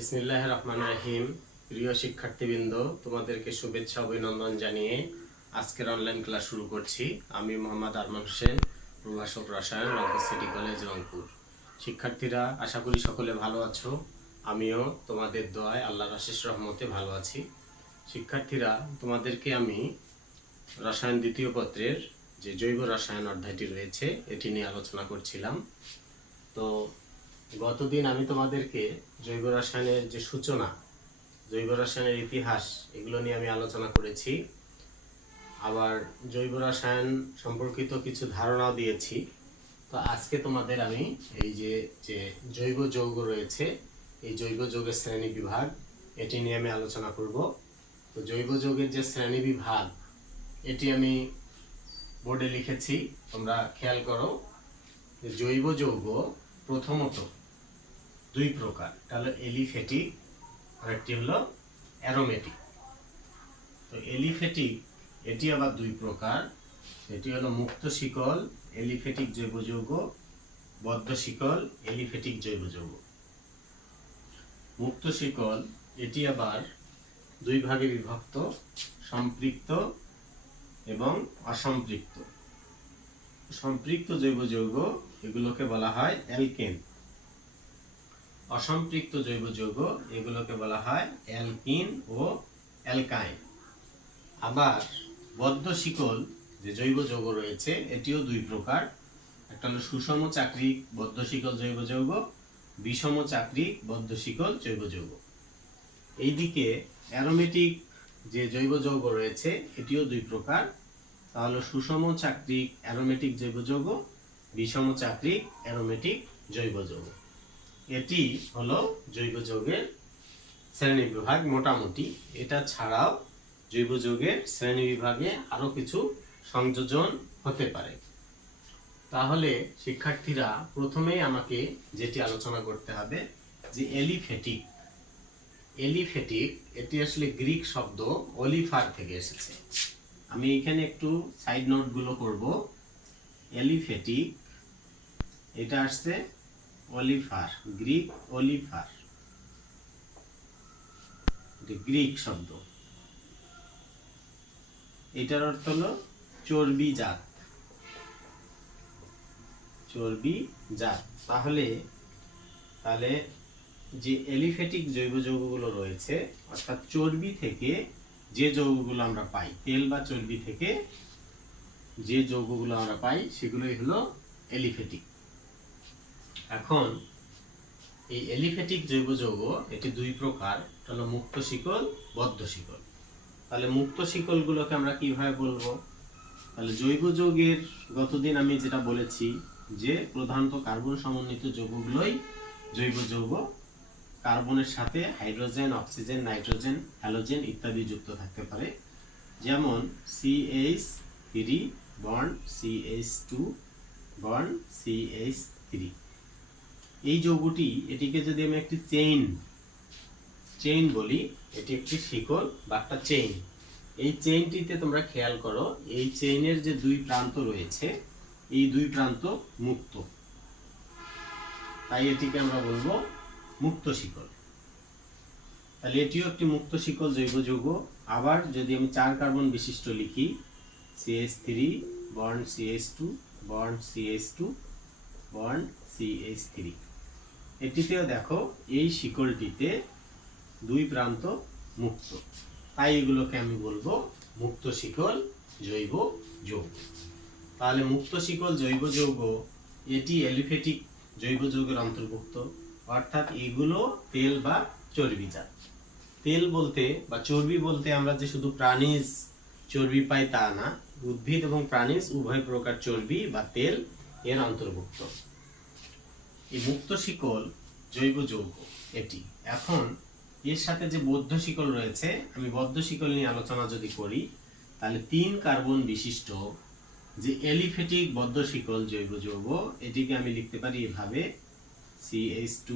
বিসমিল্লাহির রহমানির রহিম। প্রিয় শিক্ষার্থীবৃন্দ, তোমাদেরকে শুভেচ্ছা অভিনন্দন জানিয়ে আজকের অনলাইন ক্লাস শুরু করছি। আমি মোহাম্মদ আরমান হোসেন, প্রভাষক রসায়ন, রংপুর সিটি কলেজ, রংপুর। শিক্ষার্থীরা, আশা করি সকলে ভালো আছো। আমিও তোমাদের দোয়ায় আল্লাহর অশেষ রহমতে ভালো আছি। শিক্ষার্থীরা, তোমাদেরকে আমি রসায়ন দ্বিতীয় পত্রের যে জৈব রসায়ন অধ্যায়টি রয়েছে এটি নিয়ে আলোচনা করছিলাম। তো গতদিন আমি তোমাদেরকে জৈব রসায়নের যে সূচনা, জৈব রসায়নের ইতিহাস, এগুলো নিয়ে আমি আলোচনা করেছি। আবার জৈব রসায়ন সম্পর্কিত কিছু ধারণাও দিয়েছি। তো আজকে তোমাদের আমি এই যে যে জৈব যৌগ রয়েছে, এই জৈব যৌগের শ্রেণী বিভাগ, এটি নিয়ে আমি আলোচনা করব। তো জৈব যৌগের যে শ্রেণী বিভাগ, এটি আমি বোর্ডে লিখেছি, তোমরা খেয়াল করো। জৈব যৌগ প্রথমত দুই প্রকার, একটা হলো এলিফ্যাটিক আর একটি হলো অ্যারোমেটিক। তো এলিফ্যাটিক এটি আবার দুই প্রকার, এটি হলো মুক্ত শিকল এলিফ্যাটিক জৈব যৌগ, বদ্ধ শিকল এলিফ্যাটিক জৈব যৌগ। মুক্ত শিকল এটি আবার দুই ভাগে বিভক্ত, সম্পৃক্ত এবং অসম্পৃক্ত। সম্পৃক্ত জৈব যৌগ এগুলোকে বলা হয় অ্যালকেন, অসম্পৃক্ত জৈব যৌগ এগুলোকে বলা হয় অ্যালকিন ও অ্যালকাইন। আবার বদ্ধ শিকল যে জৈব যৌগ রয়েছে এটিও দুই প্রকার, একটা হলো সুষম চাক্রিক বদ্ধ শিকল জৈব যৌগ, বিষম চাক্রিক বদ্ধ শিকল জৈব যৌগ। এইদিকে অ্যারোমেটিক যে জৈব যৌগ রয়েছে এটিও দুই প্রকার, তাহলে সুষম চাক্রিক অ্যারোমেটিক জৈব যৌগ, বিষম চাক্রিক অ্যারোমেটিক জৈব যৌগ। এটি হলো জৈব যৌগের শ্রেণী বিভাগ মোটামুটি। এটা ছাড়াও জৈব যৌগের শ্রেণী বিভাগে আরো কিছু সংযোজন হতে পারে। তাহলে শিক্ষার্থীরা, প্রথমেই আমাকে যেটি আলোচনা করতে হবে যে এলিফ্যাটিক। এলিফ্যাটিক এটি আসলে গ্রিক শব্দ অলিফার থেকে এসেছে। আমি এখানে একটু সাইড নোট গুলো করব। এলিফ্যাটিক এটা আসছে অলিফার, গ্রিক অলিফার, গ্রিক শব্দ। এটার অর্থ হলো চর্বি জাত, চর্বি জাত। তাহলে যে এলিফ্যাটিক জৈব যৌগগুলো রয়েছে, অর্থাৎ চর্বি থেকে যে যৌগগুলো আমরা পাই, তেল বা চর্বি থেকে যে যৌগগুলো আমরা পাই সেগুলোই হলো এলিফ্যাটিক। এখন এই এলিফ্যাটিক জৈব যৌগ এটি দুই প্রকার, হলো মুক্ত শিকল, বদ্ধ শিকল। তাহলে মুক্ত শিকলগুলোকে আমরা কিভাবে বলবো? তাহলে জৈব যৌগের গতদিন আমি যেটা বলেছি যে প্রধানত কার্বন সমন্বিত যৌগগুলোই জৈব যৌগ। কার্বনের সাথে হাইড্রোজেন, অক্সিজেন, নাইট্রোজেন, হ্যালোজেন ইত্যাদি যুক্ত থাকতে পারে। যেমন CH3 bond CH2 bond CH3। এই যৌগটি, এটিকে যদি আমি একটি চেইন বলি, এটি একটি শিকল বা একটা চেইন। এই চেইনটিতে তোমরা খেয়াল করো, এই চেইনের যে দুই প্রান্ত রয়েছে, এই দুই প্রান্ত মুক্ত, তাই এটিকে আমরা বলবো মুক্ত শিকল। তাহলে এটিও একটি মুক্ত শিকল জৈব যৌগ। আবার যদি আমি 4 কার্বন বিশিষ্ট লিখি, CH3 bond CH2 bond CH2 bond CH3, এটিতেও দেখো এই শিকলটিতে দুই প্রান্ত মুক্ত, তাই এগুলোকে আমি বলবো মুক্ত শিকল জৈব যৌগ। তাহলে মুক্ত শিকল জৈব যৌগ এটি এলিফ্যাটিক জৈব যৌগের অন্তর্ভুক্ত, অর্থাৎ এগুলো তেল বা চর্বি জাত। তেল বলতে বা চর্বি বলতে আমরা যে শুধু প্রাণীজ চর্বি পাই তা না, উদ্ভিদ এবং প্রাণীজ উভয় প্রকার চর্বি বা তেল এর অন্তর্ভুক্ত এই মুক্ত শিকল জৈব যৌগ এটি। এখন এর সাথে যে বদ্ধ শিকল রয়েছে, আমি বদ্ধ শিকল নিয়ে আলোচনা যদি করি, তাহলে 3 কার্বন বিশিষ্ট যে এলিফ্যাটিক বদ্ধ শিকল জৈব যৌগ, এটিকে আমি লিখতে পারি এভাবে CH2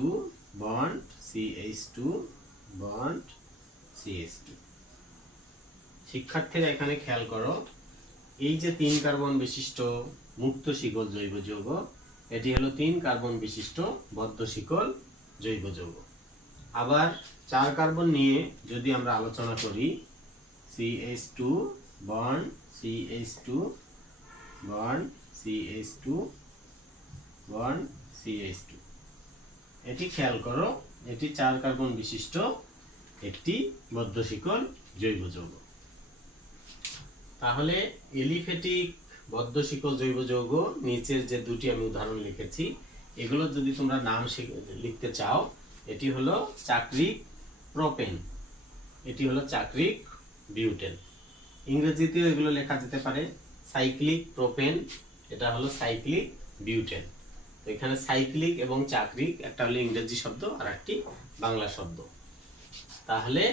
bond CH2 bond CH2। শিক্ষার্থীরা এখানে খেয়াল করো, এই যে 3 কার্বন বিশিষ্ট মুক্ত শিকল জৈব যৌগ, এটি হলো 3 কার্বন বিশিষ্ট বদ্ধ শিকল জৈব যৌগ। আবার 4 কার্বন নিয়ে যদি আমরা আলোচনা করি, CH2 bond CH2 bond CH2 bond CH2, এটি খেয়াল করো, এটি 4 কার্বন বিশিষ্ট একটি বদ্ধশিকল জৈব যৌগ। তাহলে এলিফ্যাটিক বদ্ধশিকল জৈব যৌগ নিচের যে দুটি আমি উদাহরণ লিখেছি, এগুলো যদি তোমরা নাম লিখতে চাও, এটি হলো চাক্রিক প্রোপেন, এটি হলো চাক্রিক বিউটেন। ইংরেজিতেও এগুলো লেখা যেতে পারে সাইক্লিক প্রোপেন, এটা হলো সাইক্লিক বিউটেন। তো এখানে সাইক্লিক এবং চাক্রিক, একটা হলো ইংরেজি শব্দ আর একটি বাংলা শব্দ। তাহলে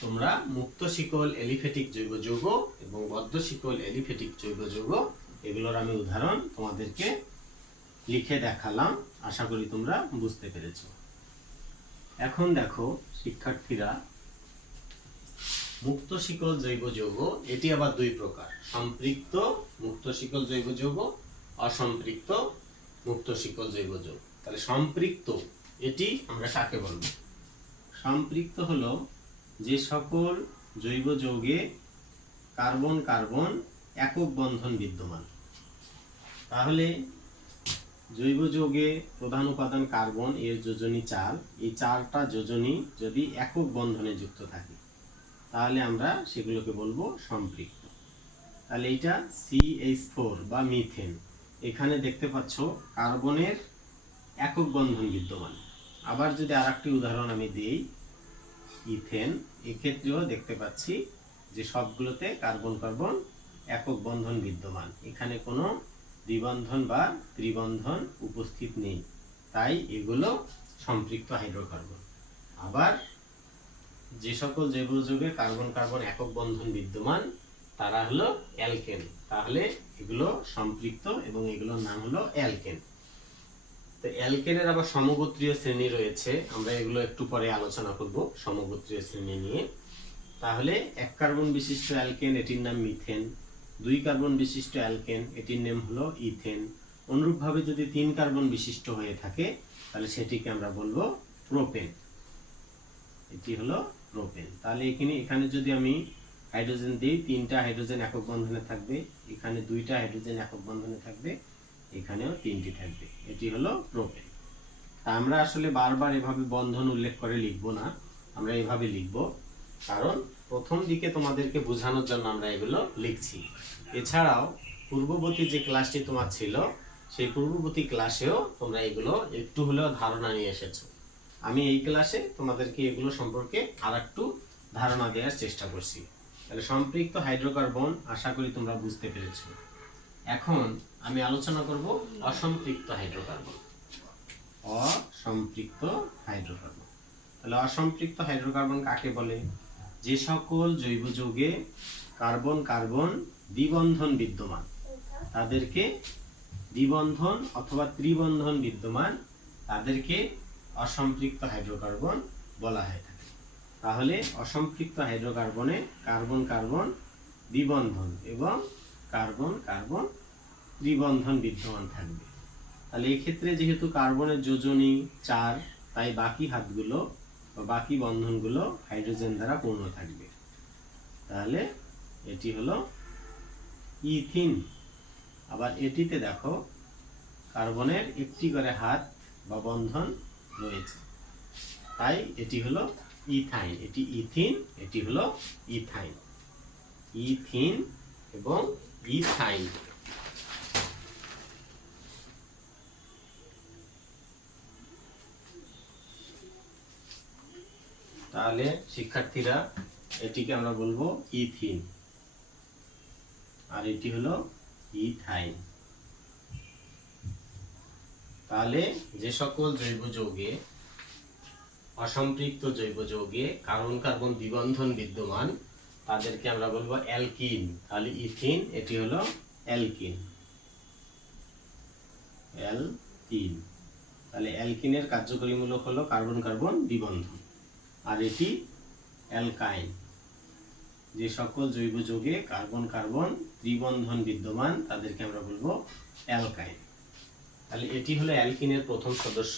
তোমরা মুক্ত শিকল এলিফ্যাটিক জৈব যৌগ এবং বদ্ধ শিকল এলিফ্যাটিক জৈব যৌগ, এগুলোর আমি উদাহরণ তোমাদেরকে লিখে দেখালাম। আশা করি তোমরা বুঝতে পেরেছো। এখন দেখো শিক্ষার্থীরা, মুক্ত শিকল জৈব যৌগ এটি আবার দুই প্রকার, সম্পৃক্ত মুক্ত শিকল জৈব যৌগ, অসম্পৃক্ত মুক্ত শিকল জৈব যৌগ। তাহলে সম্পৃক্ত এটি আমরা কাকে বলবো? সম্পৃক্ত হলো যে সকল জৈব যৌগে কার্বন কার্বন একক বন্ধন বিদ্যমান। তাহলে জৈব যৌগে প্রধান উপাদান কার্বন, এর যোজনী 4, এই 4টা যোজনী যদি একক বন্ধনে যুক্ত থাকে তাহলে আমরা সেগুলোকে বলবো সম্পৃক্ত। তাহলে এটা CH4 বা মিথেন, এখানে দেখতে পাচ্ছ কার্বনের একক বন্ধন বিদ্যমান। আবার যদি আরেকটি উদাহরণ আমি দিই, ইথেন, এক্ষেত্রেও দেখতে পাচ্ছি যে সবগুলোতে কার্বন কার্বন একক বন্ধন বিদ্যমান, এখানে কোনো দ্বিবন্ধন বা ত্রিবন্ধন উপস্থিত নেই, তাই এগুলো সম্পৃক্ত হাইড্রোকার্বন। আবার যে সকল জৈব যৌগে কার্বন কার্বন একক বন্ধন বিদ্যমান তারা হলো অ্যালকেন, তাহলে এগুলো সম্পৃক্ত এবং এগুলোর নাম হলো অ্যালকেন। তো অ্যালকেনের আবার সমগোত্রীয় শ্রেণী রয়েছে, আমরা এগুলো একটু পরে আলোচনা করব সমগোত্রীয় শ্রেণী নিয়ে। তাহলে 1 কার্বন বিশিষ্ট অ্যালকেন, এটির নাম মিথেন। 2 কার্বন বিশিষ্ট অ্যালকেন, এটির নাম হলো ইথেন। অনুরূপভাবে যদি 3 কার্বন বিশিষ্ট হয়ে থাকে তাহলে সেটিকে আমরা বলবো প্রোপেন, এটি হলো প্রোপেন। তাহলে এখানে যদি আমি হাইড্রোজেন দিই, 3টা হাইড্রোজেন একক বন্ধনে থাকবে, এখানে 2টা হাইড্রোজেন একক বন্ধনে থাকবে, এখানেও 3টি থাকবে, এটি হলো প্রোপেন। আমরা আসলে বারবার এভাবে বন্ধন উল্লেখ করে লিখব না, আমরা এভাবে লিখব, কারণ প্রথম দিকে তোমাদেরকে বোঝানোর জন্য আমরা এগুলো লিখছি। এছাড়াও পূর্ববর্তী যে ক্লাসটি তোমার ছিল, সেই পূর্ববর্তী ক্লাসেও তোমরা এগুলো একটু হলেও ধারণা নিয়ে এসেছো। আমি এই ক্লাসে তোমাদেরকে এগুলো সম্পর্কে আরেকটু ধারণা দেওয়ার চেষ্টা করছি। তাহলে সম্পৃক্ত হাইড্রোকার্বন আশা করি তোমরা বুঝতে পেরেছো। এখন আমি আলোচনা করব অসম্পৃক্ত হাইড্রোকার্বন। অসম্পৃক্ত হাইড্রোকার্বন, তাহলে অসম্পৃক্ত হাইড্রোকার্বন কাকে বলে? যে সকল জৈব যৌগে কার্বন কার্বন দ্বিবন্ধন বিদ্যমান, তাদেরকে দ্বিবন্ধন অথবা ত্রিবন্ধন বিদ্যমান, তাদেরকে অসম্পৃক্ত হাইড্রোকার্বন বলা হয়ে থাকে। তাহলে অসম্পৃক্ত হাইড্রোকার্বনে কার্বন কার্বন দ্বিবন্ধন এবং কার্বন কার্বন ত্রিবন্ধন বিদ্যমান থাকবে। তাহলে এক্ষেত্রে যেহেতু কার্বনের যোজনী 4, তাই বাকি হাতগুলো বা বাকি বন্ধনগুলো হাইড্রোজেন দ্বারা পূর্ণ থাকবে। তাহলে এটি হলো ইথিন। আবার এটিতে দেখো কার্বনের একটি করে হাত বা বন্ধন রয়েছে, তাই এটি হলো ইথাইন। এটি ইথিন, এটি হলো ইথাইন। ইথিন এবং ইথাইন। তাহলে শিক্ষার্থীরা, এটিকে আমরা বলবো ইথিন আর এটি হলো ইথাইন। তাহলে যে সকল জৈব যৌগে অসম্পৃক্ত জৈব যৌগে কার্বন কার্বন দ্বিবন্ধন বিদ্যমান, তাদেরকে আমরা বলবো অ্যালকিন। তাহলে ইথিন, এটি হলো অ্যালকিন। অ্যালকিন, তাহলে অ্যালকিনের কার্যকরীমূলক হলো কার্বন কার্বন দ্বিবন্ধন। আর এটি অ্যালকাইন, যে সকল জৈব যৌগে কার্বন কার্বন ত্রিবন্ধন বিদ্যমান, তাদেরকে আমরা বলবো অ্যালকাইন। তাহলে এটি হলো অ্যালকিনের প্রথম সদস্য।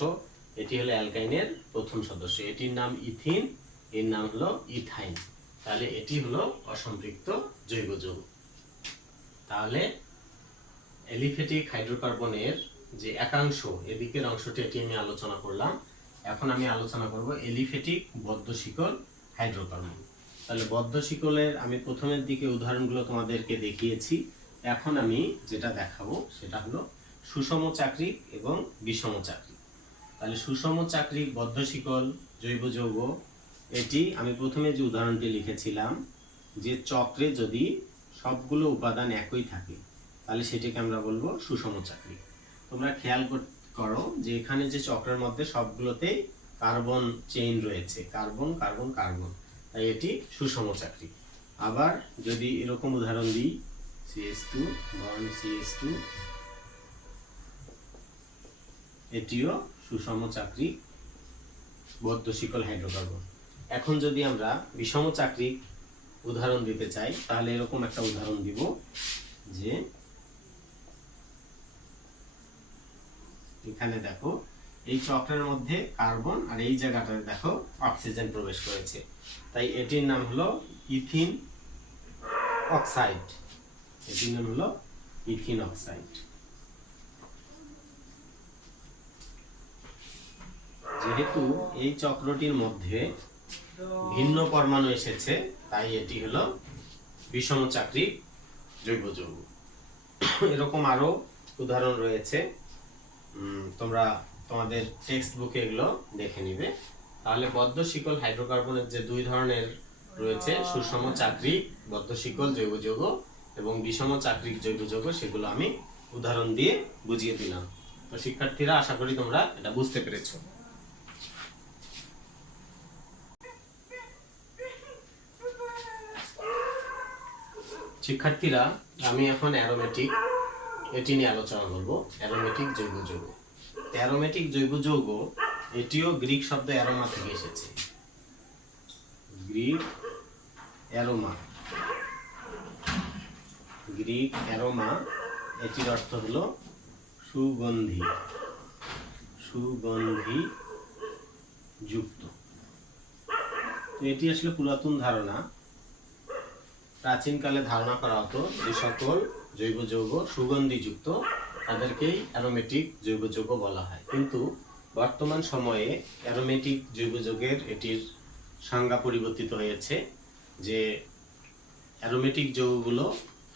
এটি হলো অ্যালকাইনের প্রথম সদস্য, এটির নাম ইথিন, এর নাম হলো ইথাইন। তাহলে এটি হলো অসম্পৃক্ত জৈব যৌগ। তাহলে অ্যালিফ্যাটিক হাইড্রোকার্বনের যে একাংশ, এদিকের অংশটি এটি আমি আলোচনা করলাম। এখন আমি আলোচনা করব এলিফ্যাটিক বদ্ধ শিকল হাইড্রোকার্বন। তাহলে বদ্ধ শিকলের আমি প্রথমের দিকে উদাহরণগুলো তোমাদেরকে দেখিয়েছি। এখন আমি যেটা দেখাবো সেটা হলো সুষম চাকরিক এবং বিষম চাকরিক। তাহলে সুষম চাকরিক বদ্ধ শিকল জৈব যৌগ, এটি আমি প্রথমে যে উদাহরণটি লিখেছিলাম যে চক্রে যদি সবগুলো উপাদান একই থাকে তাহলে সেটাকে আমরা বলবো সুষম চাকরিক। তোমরা খেয়াল করো যে এখানে যে চক্রের মধ্যে সবগুলোতেই কার্বন চেইন রয়েছে, কার্বন কার্বন কার্বন, তাই এটি সুষম চাকরিক। আবার যদি এরকম উদাহরণ দিই CH2 বন্ড CH2, এটিও সুষম চাকরিক বদ্ধ শিকল হাইড্রোকার্বন। এখন যদি আমরা বিষম চাকরিক উদাহরণ দিতে চাই তাহলে এরকম একটা উদাহরণ দিব যে এখানে দেখো এই চক্রের মধ্যে কার্বন আর এই জায়গাটাতে দেখো অক্সিজেন প্রবেশ করেছে, তাই এটির নাম হলো ইথিন অক্সাইড। এটির নাম হলো ইথিন অক্সাইড। যেহেতু এই চক্রটির মধ্যে ভিন্ন পরমাণু এসেছে তাই এটি হলো বিষম চাকরিক জৈব যৌগ। এরকম আরো উদাহরণ রয়েছে, তোমরা তোমাদের টেক্সট বুকে এগুলো দেখে নিবে। তাহলে বদ্ধ শিকল হাইড্রোকার্বনের যে দুই ধরনের রয়েছে, সুষম চাকরিক বদ্ধ শিকল জৈব যৌগ এবং বিষম চাকরিক জৈব যৌগ, সেগুলো আমি উদাহরণ দিয়ে বুঝিয়ে দিলাম। তো শিক্ষার্থীরা, আশা করি তোমরা এটা বুঝতে পেরেছো। শিক্ষার্থীরা, আমি এখন অ্যারোমেটিক এটি নিয়ে আলোচনা করব। অ্যারোমেটিক জৈব যৌগ। অ্যারোমেটিক জৈব যৌগ এটিও গ্রিক শব্দ অ্যারোমা থেকে এসেছে। গ্রিক অ্যারোমা, গ্রিক অ্যারোমা, এটির অর্থ হলো সুগন্ধি, সুগন্ধি যুক্ত। তো এটি আসলে পুরাতন ধারণা। প্রাচীনকালে ধারণা করা হতো যে সকল জৈব যৌগ সুগন্ধিযুক্ত তাদেরকেই অ্যারোমেটিক জৈব যৌগ বলা হয়। কিন্তু বর্তমান সময়ে অ্যারোমেটিক জৈব যৌগের এটির সংজ্ঞা পরিবর্তিত হয়েছে যে অ্যারোমেটিক যৌগগুলো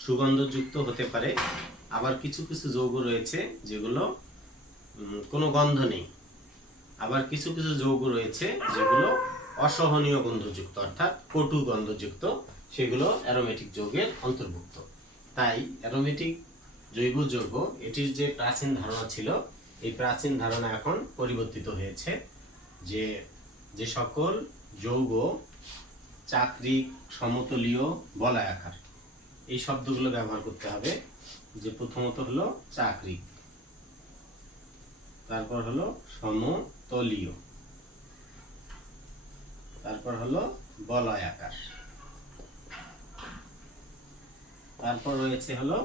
সুগন্ধযুক্ত হতে পারে, আবার কিছু কিছু যৌগ রয়েছে যেগুলো কোনো গন্ধ নেই, আবার কিছু কিছু যৌগ রয়েছে যেগুলো অসহনীয় গন্ধযুক্ত অর্থাৎ কটু গন্ধযুক্ত, সেগুলো অ্যারোমেটিক যৌগের অন্তর্ভুক্ত। তাই অ্যারোমেটিক জৈব যৌগ এটির যে প্রাচীন ধারণা ছিল, এই প্রাচীন ধারণা এখন পরিবর্তিত হয়েছে যে যে সকল যৌগ চাকরিক, সমতলীয়, বলয়াকার, এই শব্দগুলো ব্যবহার করতে হবে। যে প্রথমত হলো চাকরিক, তারপর হলো সমতলীয়, তারপর হলো বলয়াকার, তারপর রয়েছে হলো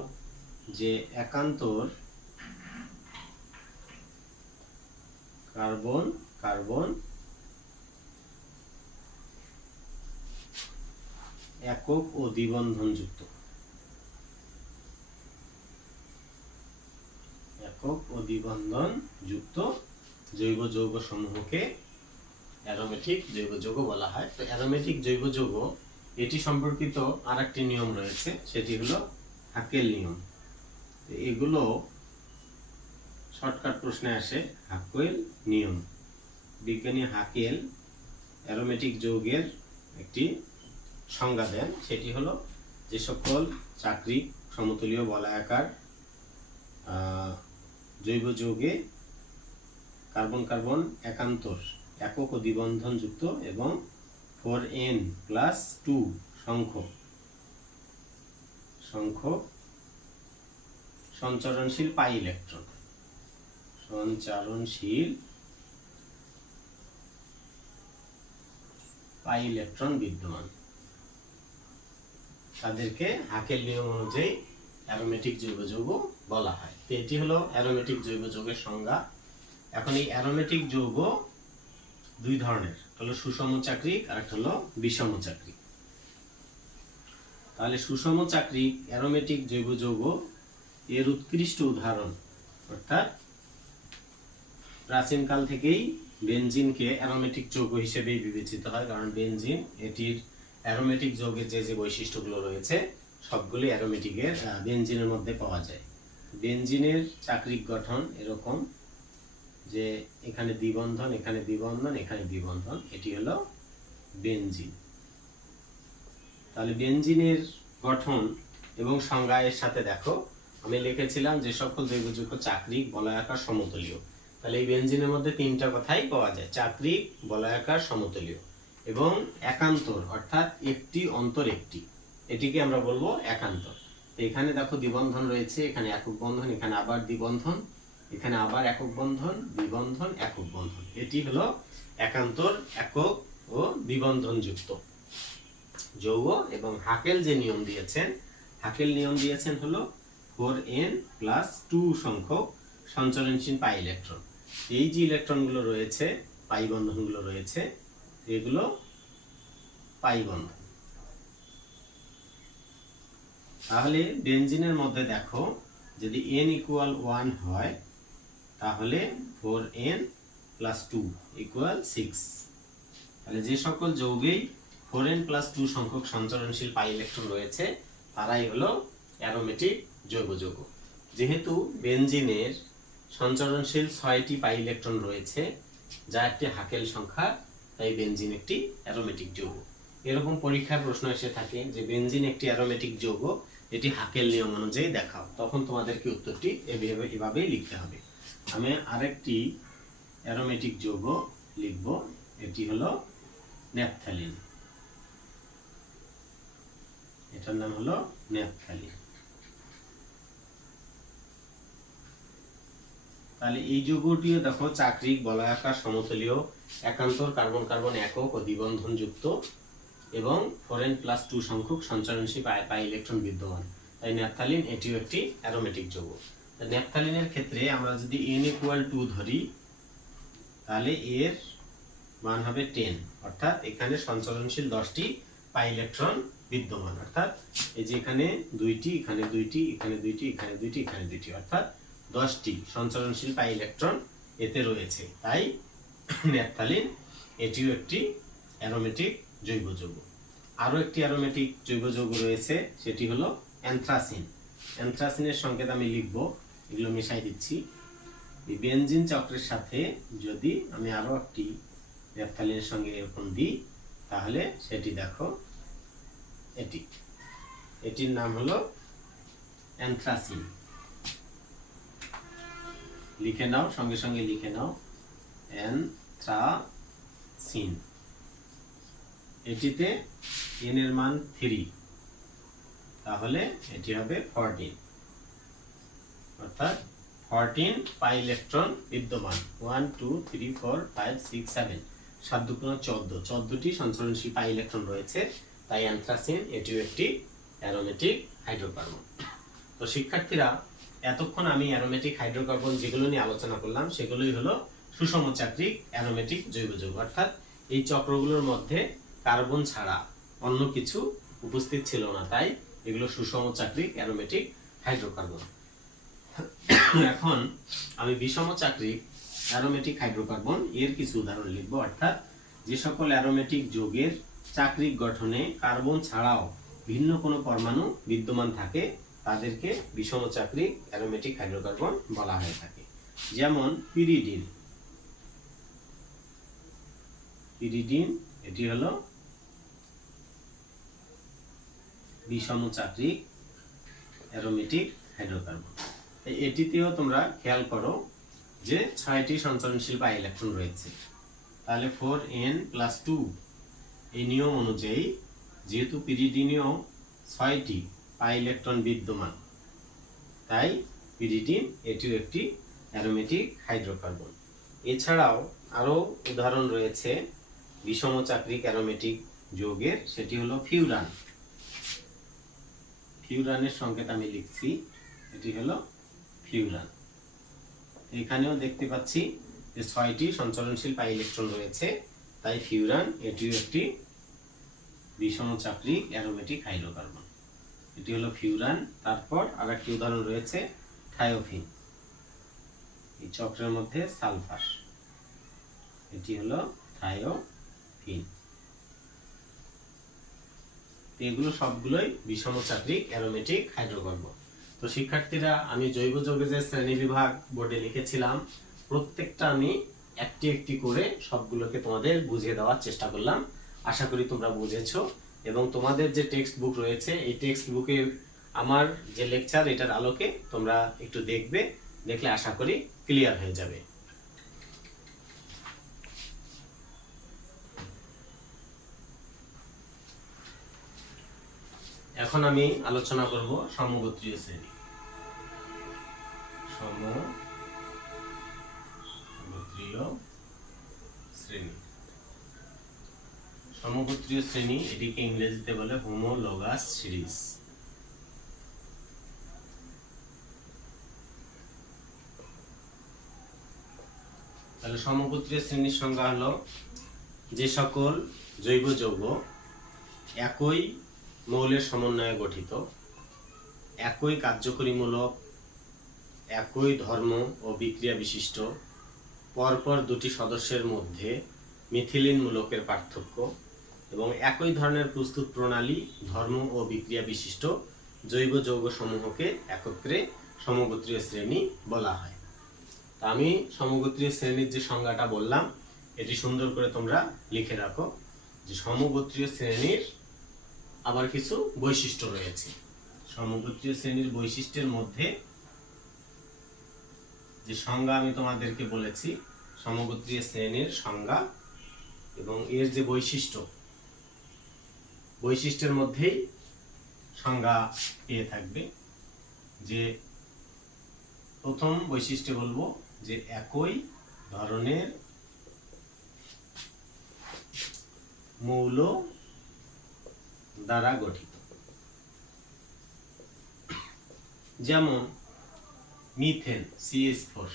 যে একান্তর কার্বন কার্বন, একক ও দ্বিবন্ধন যুক্ত, একক ও দ্বিবন্ধন যুক্ত জৈব যৌগ সমূহকে অ্যারোমেটিক জৈব যৌগ বলা হয়। তো অ্যারোমেটিক জৈব যৌগ এটি সম্পর্কিত আরেকটি নিয়ম রয়েছে, সেটি হলো হাকেল নিয়ম। এগুলো শর্টকাট প্রশ্নে আসে। হাকেল নিয়ম, বিজ্ঞানী হাকেল অ্যারোমেটিক যৌগের একটি সংজ্ঞা দেন, সেটি হলো যে সকল চাকরিক, সমতলীয়, বলয়াকার জৈব যৌগে কার্বন কার্বন একান্তর, একক ও দ্বিবন্ধন যুক্ত এবং 4n+2 সংখ্যক সঞ্চরণশীল পাই ইলেকট্রন, সঞ্চারণশীল পাই ইলেকট্রন বিদ্যমান, তাদেরকে হাকেল নিয়ম অনুযায়ী অ্যারোমেটিক জৈব যৌগ বলা হয়। তো এটি হলো অ্যারোমেটিক জৈব যৌগের সংজ্ঞা। এখন এই অ্যারোমেটিক যৌগ দুই ধরনের, হলো সুষম চাকরিক আর একটা হলো বিষম চাকরিক। তাহলে সুষম চাকরিক অ্যারোমেটিক জৈব যৌগ এর উৎকৃষ্ট উদাহরণ, অর্থাৎ প্রাচীনকাল থেকেই বেনজিনকে অ্যারোমেটিক যৌগ হিসেবেই বিবেচিত হয়, কারণ বেনজিন এটির অ্যারোমেটিক যৌগের যে যে বৈশিষ্ট্যগুলো রয়েছে সবগুলি অ্যারোমেটিকের বেনজিনের মধ্যে পাওয়া যায়। বেনজিনের চাকরিক গঠন এরকম যে এখানে দ্বিবন্ধন, এখানে দ্বিবন্ধন, এখানে দ্বিবন্ধন, এটি হলো বেনজিন। তাহলে বেনজিনের গঠন এবং সংজ্ঞা এর সাথে দেখো আমি লিখেছিলাম যে সকল জৈব যৌগ চাকরিক, বলয়াকার, সমতলীয়। তাহলে এই বেনজিনের মধ্যে তিনটা কথাই পাওয়া যায়, চাকরিক, বলয়াকার, সমতলীয় এবং একান্তর, অর্থাৎ একটি অন্তর একটি, এটিকে আমরা বলবো একান্তর। তো এখানে দেখো দ্বিবন্ধন রয়েছে, এখানে একক বন্ধন, এখানে আবার দ্বিবন্ধন, এখানে আবার একক বন্ধন, দ্বিবন্ধন, একক বন্ধন, এটি হলো একান্তর, একক ও দ্বিবন্ধন যুক্ত যৌগ। এবং হাকেল যে নিয়ম দিয়েছেন, হাকেল নিয়ম দিয়েছেন হলো 4n+2 সংখ্যক সঞ্চরণশীল পাই ইলেকট্রন। এই যে ইলেকট্রনগুলো রয়েছে, পাই বন্ধনগুলো রয়েছে, এগুলো পাই বন্ধন। তাহলে বেনজিনের মধ্যে দেখো যদি n = 1 হয় তাহলে 4n+2 = 6। তাহলে যে সকল যৌগেই 4n+2 সংখ্যক সঞ্চরণশীল পাই ইলেকট্রন রয়েছে তারাই হলো অ্যারোমেটিক জৈব যৌগ। যেহেতু বেনজিনের সঞ্চরণশীল 6টি পাই ইলেকট্রন রয়েছে যা একটি হাকেল সংখ্যা, তাই বেনজিন একটি অ্যারোমেটিক যৌগ। এরকম পরীক্ষার প্রশ্ন এসে থাকে যে বেনজিন একটি অ্যারোমেটিক যৌগ, এটি হাকেল নিয়ম অনুযায়ী দেখাও, তখন তোমাদেরকে উত্তরটি এভাবেই লিখতে হবে। আমি আরেকটি অ্যারোমেটিক যৌগ লিখব, এটি হলো ন্যাপথ্যালিন। এটার নাম হলো ন্যাপথ্যালিন। তাহলে এই যৌগটিও দেখো চাকরিক, বলয়াকার, সমতলীয়, একান্তর, কার্বন কার্বন একক ও দ্বিবন্ধন যুক্ত এবং 4n+2 সংখ্যক সঞ্চরণশীল পাই ইলেকট্রন বিদ্যমান। তাই ন্যাপথ্যালিন এটিও একটি অ্যারোমেটিক যৌগ। ন্যাপথ্যালিনের ক্ষেত্রে আমরা যদি n = 2 ধরি তাহলে এর মান হবে 10, অর্থাৎ এখানে সঞ্চরণশীল 10টি পাই ইলেকট্রন বিদ্যমান, অর্থাৎ এই যে এখানে 2টি, এখানে 2টি, এখানে 2টি, এখানে 2টি, এখানে 2টি, অর্থাৎ 10টি সঞ্চরণশীল পাই ইলেকট্রন এতে রয়েছে। তাই ন্যাপথ্যালিন এটিও একটি অ্যারোমেটিক জৈব যৌগ। আরো একটি অ্যারোমেটিক জৈব যৌগ রয়েছে, সেটি হলো অ্যানথ্রাসিন। অ্যানথ্রাসিনের সংকেত আমি লিখব, এগুলো মিশাই দিচ্ছি। এই বেনজিন চক্রের সাথে যদি আমি আরো একটি ন্যাপথ্যালিনের সঙ্গে এরকম দিই তাহলে সেটি দেখো এটির নাম হলো অ্যানথ্রাসিন। লিখে নাও, সঙ্গে সঙ্গে লিখে নাও, অ্যানথ্রাসিন। এটিতে n এর মান 3, তাহলে এটি হবে 14, অর্থাৎ 14 পাই ইলেকট্রন বিদ্যমান। 1 2 3 4 5 6 7, 7 2 14, 14টি সঞ্চরণশীল পাই ইলেকট্রন রয়েছে। তাই অ্যানথ্রাসিন এটিও একটি অ্যারোমেটিক হাইড্রোকার্বন। তো শিক্ষার্থীরা, এতক্ষণ আমি অ্যারোমেটিক হাইড্রোকার্বন যেগুলো নিয়ে আলোচনা করলাম সেগুলোই হলো সুষম চাকরিক অ্যারোমেটিক জৈব যৌগ, অর্থাৎ এই চক্রগুলোর মধ্যে কার্বন ছাড়া অন্য কিছু উপস্থিত ছিল না, তাই এগুলো সুষম চাকরিক অ্যারোমেটিক হাইড্রোকার্বন। এখন আমি বিষম চাকরিক অ্যারোমেটিক হাইড্রোকার্বন এর কিছু উদাহরণ লিখব, অর্থাৎ যে সকল অ্যারোমেটিক যৌগের চাকরিক গঠনে কার্বন ছাড়াও ভিন্ন কোনো পরমাণু বিদ্যমান থাকে তাদেরকে বিষম চাকরিক অ্যারোমেটিক হাইড্রোকার্বন বলা হয়ে থাকে। যেমন পিরিডিন, এটি হলো বিষম চাকরিক অ্যারোমেটিক হাইড্রোকার্বন। এটিতেও তোমরা খেয়াল করো যে 6টি সঞ্চরণশীল পাই ইলেকট্রন রয়েছে। তাহলে 4n+2 এই নিয়ম অনুযায়ী যেহেতু পিরিডিনেও 6টি পাই ইলেকট্রন বিদ্যমান, তাই পিরিডিন এটিও একটি অ্যারোমেটিক হাইড্রোকার্বন। এছাড়াও আরো উদাহরণ রয়েছে বিষম চাকরিক অ্যারোমেটিক যৌগের, সেটি হলো ফিউরান। ফিউরানের সংকেত আমি লিখছি, এটি হলো ফিউরান। এখানেও দেখতে পাচ্ছি যে 6টি সঞ্চরণশীল পাই ইলেকট্রন রয়েছে, তাই ফিউরান এটিও একটি বিষমচাক্রিক অ্যারোমেটিক হাইড্রোকার্বন। এটি হলো ফিউরান। তারপর আরেকটি উদাহরণ রয়েছে থায়োফিন, এই চক্রের মধ্যে সালফার, এটি হলো থায়োফিন। এগুলো সবগুলোই বিষমচাক্রিক অ্যারোমেটিক হাইড্রোকার্বন। তো শিক্ষার্থীরা, আমি জৈব যৌগের যে শ্রেণী বিভাগ বোর্ডে লিখেছিলাম, প্রত্যেকটা আমি একটি একটি করে সবগুলোকে তোমাদের বুঝিয়ে দেওয়ার চেষ্টা করলাম। আশা করি তোমরা বুঝেছো, এবং তোমাদের যে টেক্সট বুক রয়েছে, এই টেক্সট বুকে আমার যে লেকচার, এটার আলোকে তোমরা একটু দেখবে, দেখলে আশা করি ক্লিয়ার হয়ে যাবে। এখন আমি আলোচনা করব সমগোত্রীয় শ্রেণী। সমগোত্রীয় শ্রেণী, সমগোত্রীয় শ্রেণী, এটিকে ইংরেজিতে বলে হোমোলোগাস সিরিজ। তাহলে সমগোত্রীয় শ্রেণীর সংজ্ঞা হলো যে সকল জৈব যৌগ একই মৌলের সমন্বয়ে গঠিত, একই কার্যকরীমূলক, একই ধর্ম ও বিক্রিয়া বিশিষ্ট, পরপর দুটি সদস্যের মধ্যে মিথিলিন মূলকের পার্থক্য এবং একই ধরনের প্রস্তুত প্রণালী, ধর্ম ও বিক্রিয়া বিশিষ্ট জৈব যৌগ সমূহকে একত্রে সমগোত্রীয় শ্রেণী বলা হয়। তা আমি সমগোত্রীয় শ্রেণীর যে সংজ্ঞাটা বললাম, এটি সুন্দর করে তোমরা লিখে রাখো যে সমগোত্রীয় শ্রেণীর আবার কিছু বৈশিষ্ট্য রয়েছে। সমগোত্রীয় শ্রেণীর বৈশিষ্ট্যের মধ্যে যে সংজ্ঞা আমি তোমাদেরকে বলেছি, সমগোত্রীয় শ্রেণীর সংজ্ঞা এবং এর যে বৈশিষ্ট্যের মধ্যেই সংজ্ঞা পেয়ে থাকবে। যে প্রথম বৈশিষ্ট্য বলবো যে একই ধরনের মৌল দ্বারা গঠিত। যেমন মিথেন CH4,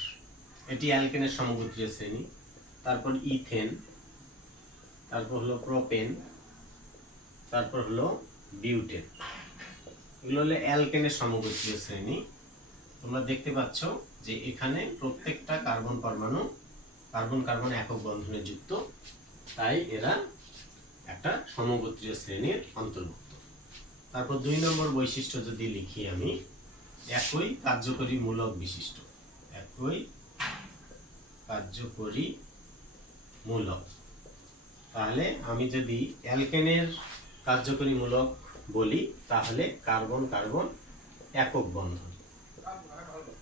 এটি অ্যালকেনের সমগোত্রীয় শ্রেণী। তারপর ইথেন, তারপর হলো প্রোপেন, তারপর হলো বিউটেন, এগুলো হলো অ্যালকেনের সমগোত্রীয় শ্রেণী। তোমরা দেখতে পাচ্ছ যে এখানে প্রত্যেকটা কার্বন পরমাণু কার্বন কার্বন একক বন্ধনে যুক্ত, তাই এরা একটা সমগোত্রীয় শ্রেণীর অন্তর্ভুক্ত। তারপর 2 নম্বর বৈশিষ্ট্য যদি লিখি আমি, একই কার্যকরী মূলক বিশিষ্ট, একই কার্যকরী মূলক। তাহলে আমি যদি অ্যালকেনের কার্যকরী মূলক বলি, তাহলে কার্বন কার্বন একক বন্ধন,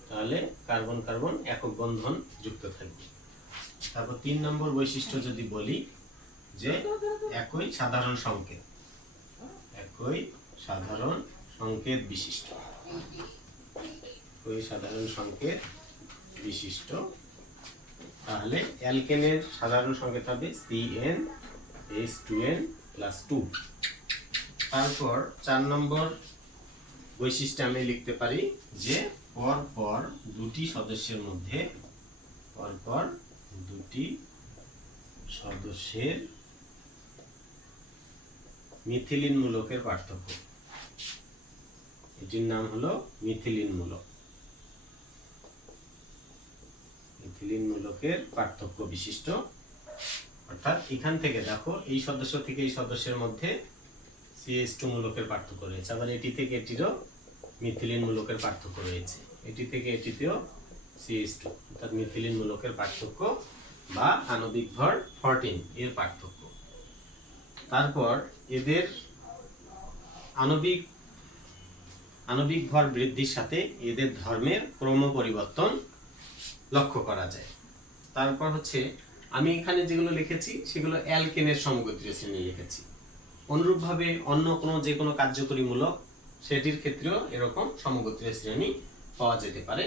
তাহলে কার্বন কার্বন একক বন্ধন যুক্ত থাকবে। তারপর 3 নম্বর বৈশিষ্ট্য যদি বলি যে একই সাধারণ সংকেত, একই সাধারণ সংকেত বিশিষ্ট, একই সাধারণ সংকেত বিশিষ্ট। তাহলে অ্যালকেনের সাধারণ সংকেত হবে CnH2n+2। তারপর 4 নম্বর বৈশিষ্ট্য আমি লিখতে পারি যে পরপর দুটি সদস্যের মধ্যে, পরপর দুটি সদস্যের মিথিলিন মূলকের পার্থক্য, এটির নাম হলো মিথিলিন মূলক, মিথিলিন মূলকের পার্থক্য বিশিষ্ট। অর্থাৎ এখান থেকে দেখো, এই সদস্য থেকে এই সদস্যের মধ্যে CH2 মূলকের পার্থক্য রয়েছে, আবার এটি থেকে এটিরও মিথিলিন মূলকের পার্থক্য রয়েছে, এটি থেকে এটিতেও CH2, অর্থাৎ মিথিলিন মূলকের পার্থক্য বা আণবিক ভর 14 এর পার্থক্য। তারপর এদের আণবিক ভর বৃদ্ধির সাথে এদের ধর্মের ক্রম পরিবর্তন লক্ষ্য করা যায়। তারপর হচ্ছে আমি এখানে যেগুলো লিখেছি সেগুলো অ্যালকেনের সমগোত্রীয় শ্রেণী লিখেছি। অনুরূপভাবে অন্য যে কোনো কার্যকরী মূলক, সেটির ক্ষেত্রেও এরকম সমগোত্রীয় শ্রেণী পাওয়া যেতে পারে।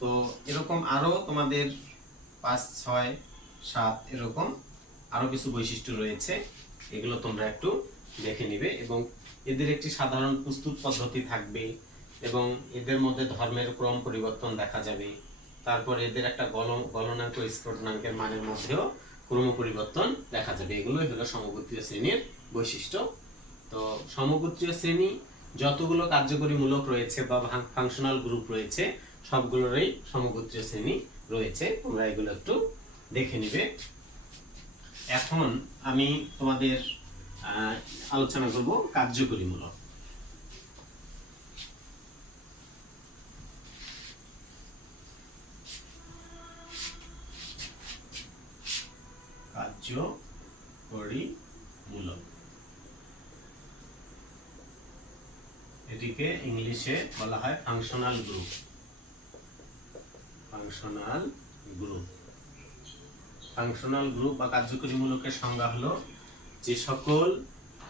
তো এরকম আরো তোমাদের 5, 6, 7 এরকম আরো কিছু বৈশিষ্ট্য রয়েছে, এগুলো তোমরা একটু দেখে নিবে। এবং এদের একটি সাধারণ প্রস্তুত পদ্ধতি থাকবে এবং এদের মধ্যে ধর্মের ক্রম পরিবর্তন দেখা যাবে তারপর এদের একটা গলনাঙ্ক স্ফুটনাঙ্কের মানের মধ্যেও ক্রম পরিবর্তন দেখা যাবে। এগুলোই হলো সমগোত্রীয় শ্রেণীর বৈশিষ্ট্য। তো সমগোত্রীয় শ্রেণী যতগুলো কার্যকরী মূলক রয়েছে বা ফাংশনাল গ্রুপ রয়েছে সবগুলোরই সমগোত্রীয় শ্রেণী রয়েছে। তোমরা এগুলো একটু দেখে নিবে। এখন আমি তোমাদের আলোচনা করব কার্যকরী মূলক। কার্যকরী মূলক এটিকে ইংলিশে বলা হয় functional group. Functional group functional group বা কার্যকরী মূলকের সংজ্ঞা হলো যে সকল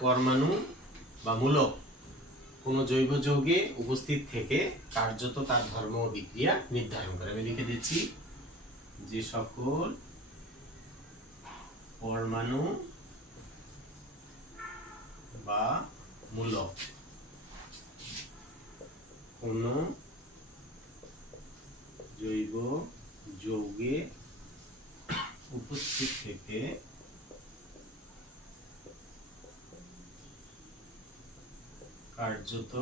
পরমাণু বা মূলক কোনো জৈব যৌগে উপস্থিত থেকে কার্যত তার ধর্ম ও বিক্রিয়া নির্ধারণ করে। আমি লিখে দিচ্ছি, যে সকল পরমাণু বা মূলক কোনো জৈব যৌগে উপস্থিত থেকে কার্যত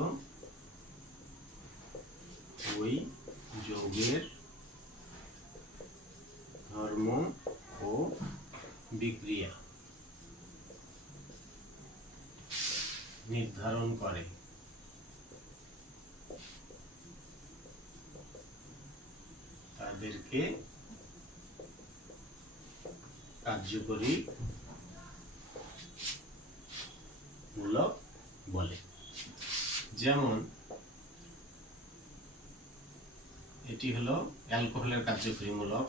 ওই যৌগের ধর্ম ও বিক্রিয়া নির্ধারণ করে। তাদেরকে কার্যকরী মূলক বলে। যেমন এটি হলো অ্যালকোহলের কার্যকরী মূলক,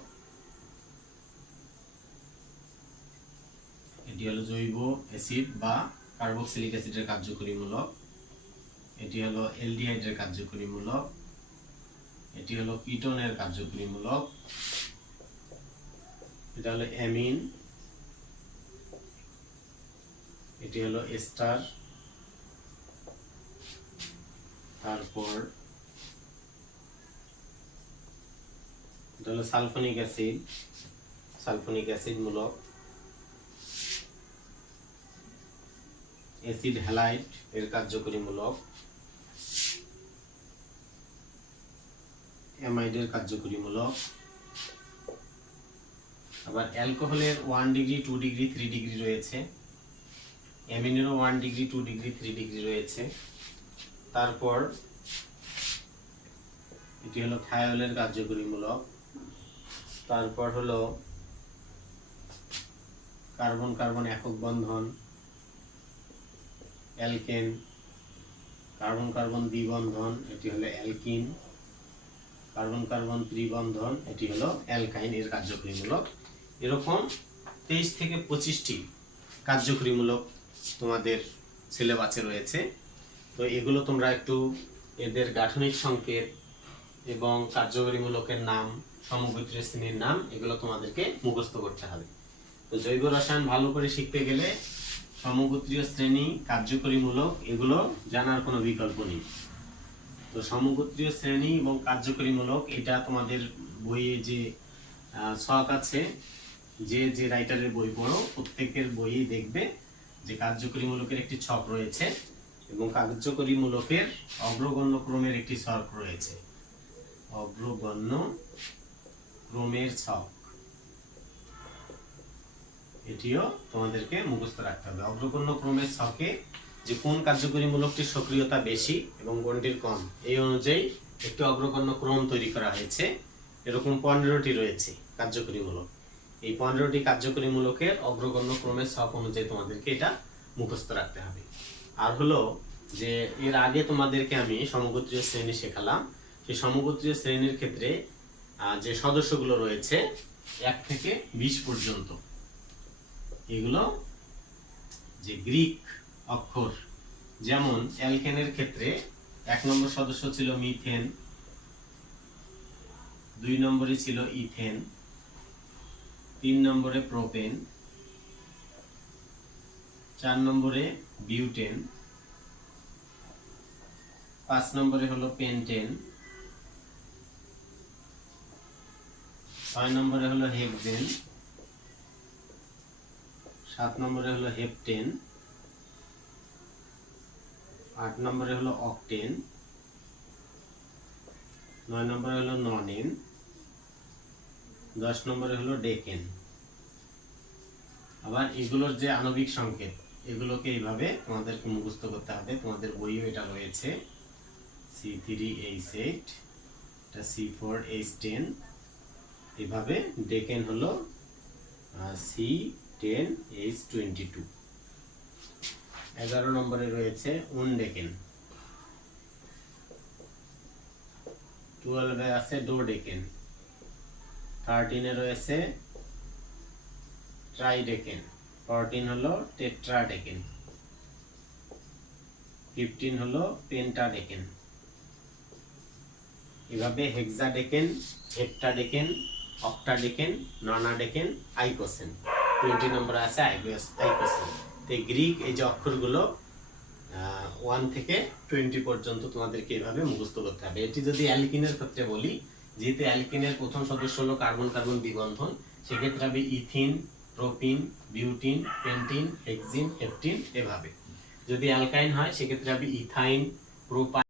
এটি হলো জৈব অ্যাসিড বা কার্বক্সিলিক অ্যাসিডের কার্যকরী মূলক, এটি হলো অ্যালডিহাইডের কার্যকরী মূলক, এটি হলো কিটোনের কার্যকরী মূলক, এটা হলো অ্যামিন, এটি হলো এস্টার, তারপর এটা হলো সালফোনিক অ্যাসিড, সালফোনিক অ্যাসিড মূলক, অ্যাসিড হ্যালাইড এর কার্যকরী মূলক, অ্যামাইডের কার্যকরী মূলক। আবার অ্যালকোহলের 1 ডিগ্রি 2 ডিগ্রি 3 ডিগ্রি রয়েছে, অ্যামিনেরও 1 ডিগ্রি 2 ডিগ্রি 3 ডিগ্রি রয়েছে। তারপর এটি হলো থায়োলের কার্যকরী মূলক, তারপর হলো কার্বন কার্বন একক বন্ধন অ্যালকেন, কার্বন কার্বন দ্বিবন্ধন এটি হলো অ্যালকিন, কার্বন কার্বন ত্রিবন্ধন এটি হলো অ্যালকাইন এর কার্যকরী মূলক। এরকম 23 থেকে 25টি কার্যকরী মূলক তোমাদের সিলেবাসে রয়েছে। তো এগুলো তোমরা একটু এদের গাঠনিক সংকেত এবং কার্যকরী মূলকের নাম, সমগোত্রীয় শ্রেণীর নাম এগুলো তোমাদেরকে মুখস্থ করতে হবে। তো জৈব রসায়ন ভালো করে শিখতে গেলে সমগোত্রীয় শ্রেণী, কার্যকরী মূলক এগুলো জানার কোনো বিকল্প নেই। তো সমগোত্রীয় শ্রেণী এবং কার্যকরী মূলক এটা তোমাদের বইয়ে যে ছক আছে, যে রাইটারের বই পড়ো প্রত্যেকের বইয়ে দেখবে যে কার্যকরী মূলকের একটি ছক রয়েছে এবং কার্যকরী মূলকের অগ্রগণ্য ক্রমের একটি ছক রয়েছে। অগ্রগণ্য ক্রমের ছক এটিও তোমাদেরকে মুখস্থ রাখতে হবে। অগ্রগণ্য ক্রমের ছকে যে কোন কার্যকরী মূলকটির সক্রিয়তা বেশি এবং কোনটির কম এই অনুযায়ী একটি অগ্রগণ্য ক্রম তৈরি করা হয়েছে। এরকম 15টি রয়েছে কার্যকরী মূলক। এই 15টি কার্যকরী মূলকের অগ্রগণ্য ক্রমের ছক অনুযায়ী তোমাদেরকে এটা মুখস্থ রাখতে হবে। আর হলো যে এর আগে তোমাদেরকে আমি সমগোত্রীয় শ্রেণী শেখালাম, সেই সমগোত্রীয় শ্রেণীর ক্ষেত্রে যে সদস্যগুলো রয়েছে 1 থেকে 20 পর্যন্ত, এগুলো যে গ্রিক অক্ষর, যেমন অ্যালকেনের ক্ষেত্রে 1 নম্বর সদস্য ছিল মিথেন, 2 নম্বরে ছিল ইথেন, 3 নম্বরে প্রোপেন, 4 নম্বরে বিউটেন, 5 নম্বরে হলো পেন্টেন, 6 নম্বরে হলো হেক্সেন, 7 নম্বরে হলো হেপটেন, 8 নম্বরে হলো অকটেন, 9 নম্বরে হলো ননেন, 10 নম্বরে হলো ডেকেন। আবার এগুলোর যে আণবিক সংকেত এগুলোকে এইভাবে তোমাদেরকে মুখস্থ করতে হবে, তোমাদের বইও এটা রয়েছে। C3H8, এটা C4H10, এইভাবে ডেকেন হলো C10H22। 11 নম্বরে রয়েছে উনডেকেন, 12 এ আছে ডোডেকেন, 13 এ রয়েছে ট্রাইডেকেন, 14 হলো টেট্রাডেকেন, 15 হলো পেন্টাডেকেন। এভাবে হেক্সাডেকেন, হেপ্টাডেকেন, অক্টাডেকেন, ননাডেকেন, আইকোসেন। 20 নম্বরে আছে আইকোসেন। তো গ্রিক এই যে অক্ষরগুলো 1 থেকে 20 পর্যন্ত তোমাদেরকে এইভাবে মুখস্থ করতে হবে। এটি যদি অ্যালকিনের ক্ষেত্রে বলি, যেহেতু অ্যালকিনের প্রথম সদস্য হলো কার্বন কার্বন দ্বিবন্ধন, সেক্ষেত্রে হবে ethene, propene, butene, pentene, hexene, heptene, এভাবে। যদি অ্যালকাইন হয় সেক্ষেত্রে হবে ইথাইন, প্রোপাইন।